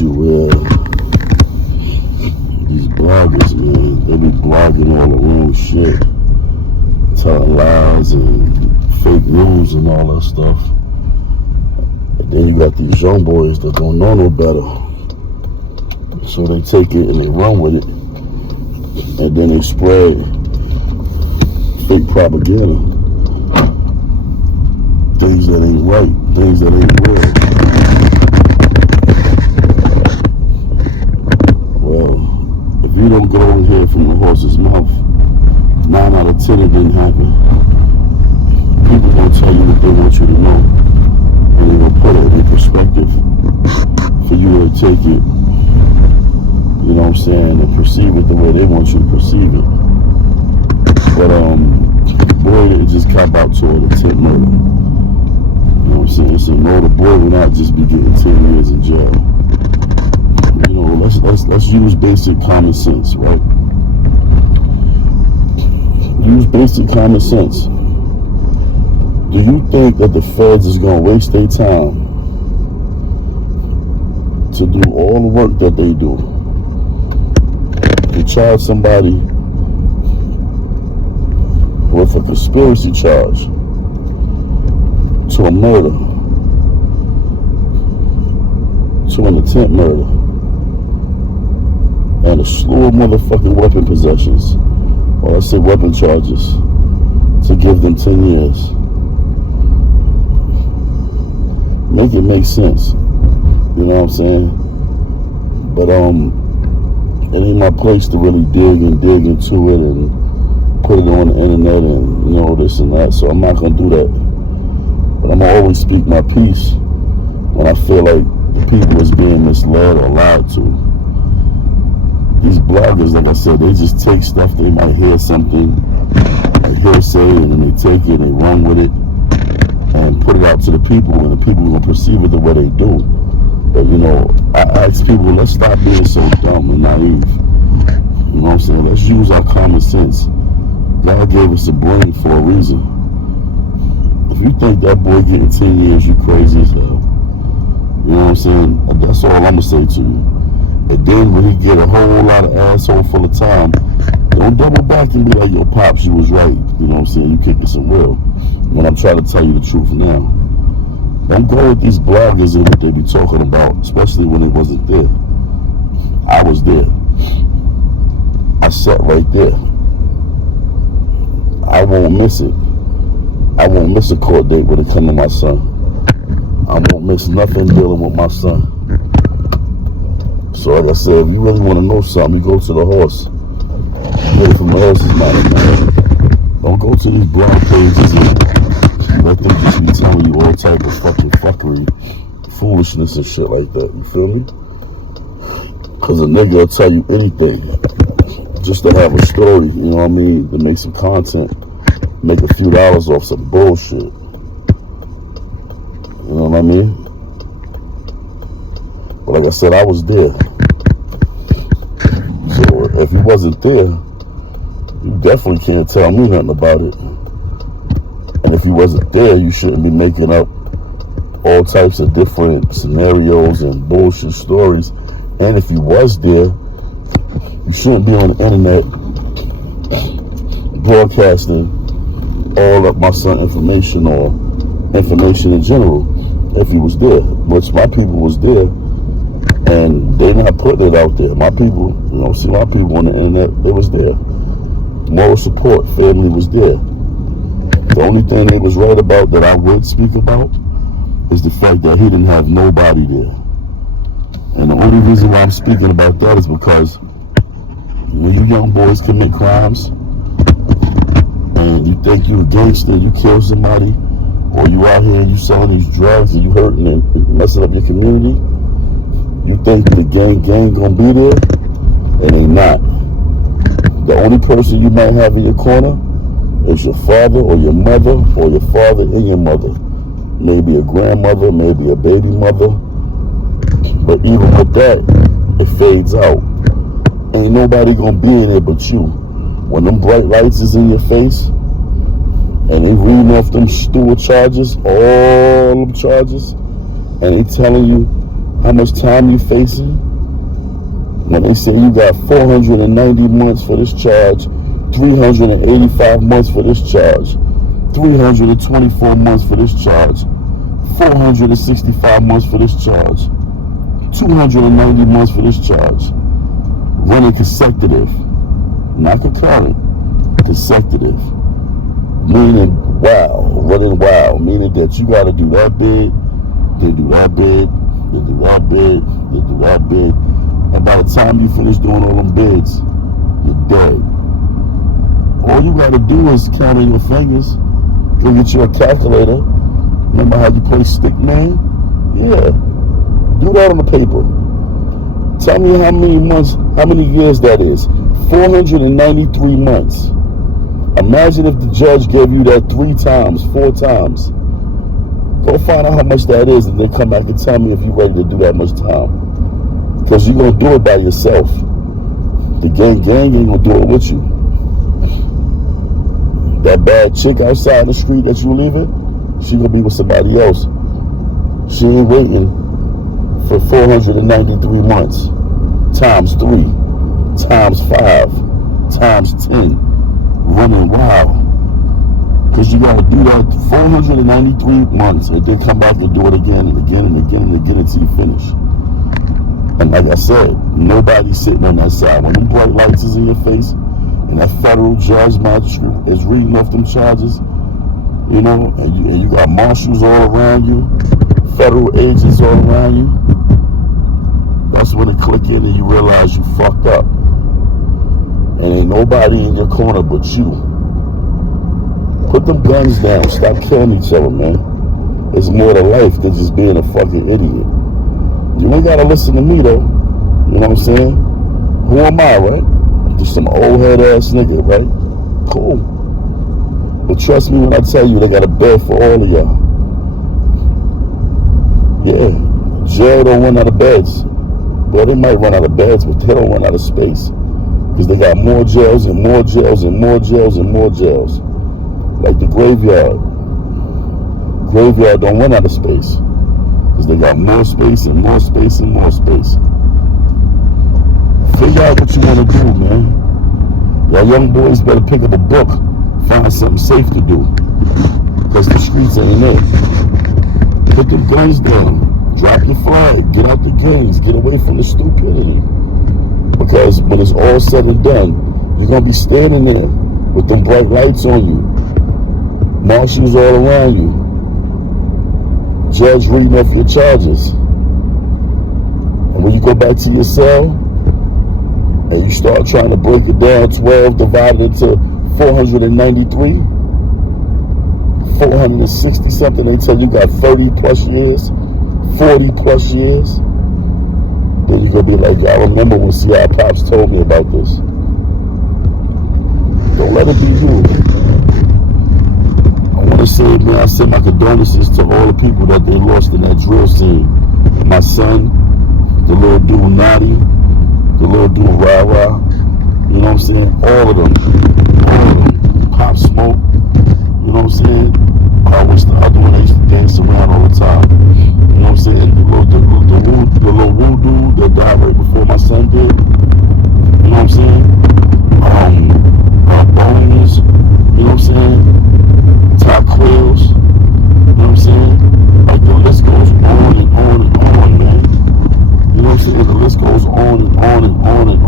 issue where these bloggers, man, they be blogging all the wrong shit, telling lies and fake news and all that stuff. And then you got these young boys that don't know no better. So they take it and they run with it. And then they spread fake propaganda. Things that ain't right, things that ain't real. Well, if you don't get over here from the horse's mouth, 9 out of 10 it didn't happen. People gonna tell you what they want you to know. And they're gonna put it in perspective for you to take it, you know what I'm saying, and perceive it the way they want you to perceive it. But boy, it just cop out to an attempt murder. You know what I'm saying? So no, the boy will not just be getting 10 years in jail. You know, let's use basic common sense, right? Use basic common sense. Do you think that the feds is gonna waste their time to do all the work that they do, to charge somebody with a conspiracy charge to a murder, to an attempt murder, and a slew of motherfucking weapon possessions, or let's say weapon charges, to give them 10 years? Make it make sense. You know what I'm saying? But it ain't my place to really dig into it and put it on the internet and, you know, this and that. So I'm not gonna do that. But I'm gonna always speak my piece when I feel like the people is being misled or lied to. These bloggers, like I said, they just take stuff, they might hear something, like hearsay, and then they take it and run with it and put it out to the people, and the people will perceive it the way they do. But, you know, I ask people, let's stop being so dumb and naive. You know what I'm saying? Let's use our common sense. God gave us a brain for a reason. If you think that boy getting 10 years, you crazy as hell. You know what I'm saying? That's all I'm going to say to you. And then when he get a whole lot of asshole full of time, don't double back and be like, yo, Pops, you was right. You know what I'm saying? You kicking some real. When I'm trying to tell you the truth now. Don't go with these bloggers and what they be talking about, especially when it wasn't there. I was there. I sat right there. I won't miss it. I won't miss a court date when it comes to my son. I won't miss nothing dealing with my son. So like I said, if you really want to know something, you go to the horse. Get it from the horse's mouth, man. Don't go to these blog pages and let them just be telling you all type of fucking fuckery, foolishness and shit like that. You feel me? Because a nigga will tell you anything just to have a story, you know what I mean? To make some content, make a few dollars off some bullshit. You know what I mean? But like I said, I was there. So if you wasn't there, you definitely can't tell me nothing about it. And if you wasn't there, you shouldn't be making up all types of different scenarios and bullshit stories. And if you was there, you shouldn't be on the internet broadcasting all of my son information or information in general if you was there. Which my people was there, and they not putting it out there. My people, you know, see my people on the internet, it was there. Moral support, family was there. The only thing they was right about that I would speak about is the fact that he didn't have nobody there. And the only reason why I'm speaking about that is because when you young boys commit crimes and you think you a gangster, you kill somebody, or you out here and you selling these drugs and you hurting and messing up your community, you think the gang gonna be there, and they not. The only person you might have in your corner is your father or your mother or your father and your mother. Maybe a grandmother, maybe a baby mother. But even with that, it fades out. Ain't nobody gonna be in there but you. When them bright lights is in your face and they reading off them steward charges, all them charges, and they telling you how much time you facing? When they say you got 490 months for this charge, 385 months for this charge, 324 months for this charge, 465 months for this charge, 290 months for this charge. Running consecutive, not concurrent, consecutive. Meaning running wild, meaning that you got to do that bid, then do that bid, then do that bid, then do that bid. And by the time you finish doing all them bids, you're dead. All you got to do is count on your fingers. Go get you a calculator. Remember how you play stick man? Yeah. Do that on the paper. Tell me how many months, how many years that is. 493 months. Imagine if the judge gave you that 3 times, 4 times. Go find out how much that is and then come back and tell me if you're ready to do that much time. Because you're going to do it by yourself. The gang ain't going to do it with you. That bad chick outside the street that you leaving, she going to be with somebody else. She ain't waiting for 493 months. Times 3. Times 5. Times 10. Running wild. Because you got to do that 493 months and then come back and do it again and again and again and again until you finish. And like I said, nobody's sitting on that side. When them bright lights is in your face and that federal judge magistrate is reading off them charges, you know, and you got marshals all around you, federal agents all around you, that's when it click in and you realize you fucked up. And ain't nobody in your corner but you. Put them guns down. Stop killing each other, man. It's more to life than just being a fucking idiot. You ain't gotta listen to me, though. You know what I'm saying? Who am I, right? Just some old head ass nigga, right? Cool. But trust me when I tell you, they got a bed for all of y'all. Yeah. Jail don't run out of beds. Well, they might run out of beds, but they don't run out of space. Because they got more jails and more jails and more jails and more jails. Like the graveyard. Graveyard don't run out of space. Because they got more space and more space and more space. Figure out what you want to do, man. Y'all young boys better pick up a book. Find something safe to do. Because the streets ain't it. Put them guns down. Drop your flag. Get out the gangs. Get away from the stupidity. Because when it's all said and done, you're going to be standing there with them bright lights on you. Marshals all around you. Judge reading off your charges. And when you go back to your cell, and you start trying to break it down, 12 divided into 493, 460 something, they tell you got 30 plus years, 40 plus years. Then you're going to be like, I remember when C.I. Pops told me about this. Don't let it be you. I want to say, man, I send my condolences to all the people that they lost in that drill scene. My son, the little dude Naughty, the little dude Rah-Rah, you know what I'm saying? All of them. Pop Smoke, you know what I'm saying? What's the other one they used to dance around all the time? You know what I'm saying? The little woo dude that died right before my son did. You know what I'm saying? Bones, you know what I'm saying? Top Quills, you know what I'm saying? Like the list goes on and on and on, man. You know what I'm saying? The list goes on and on and on and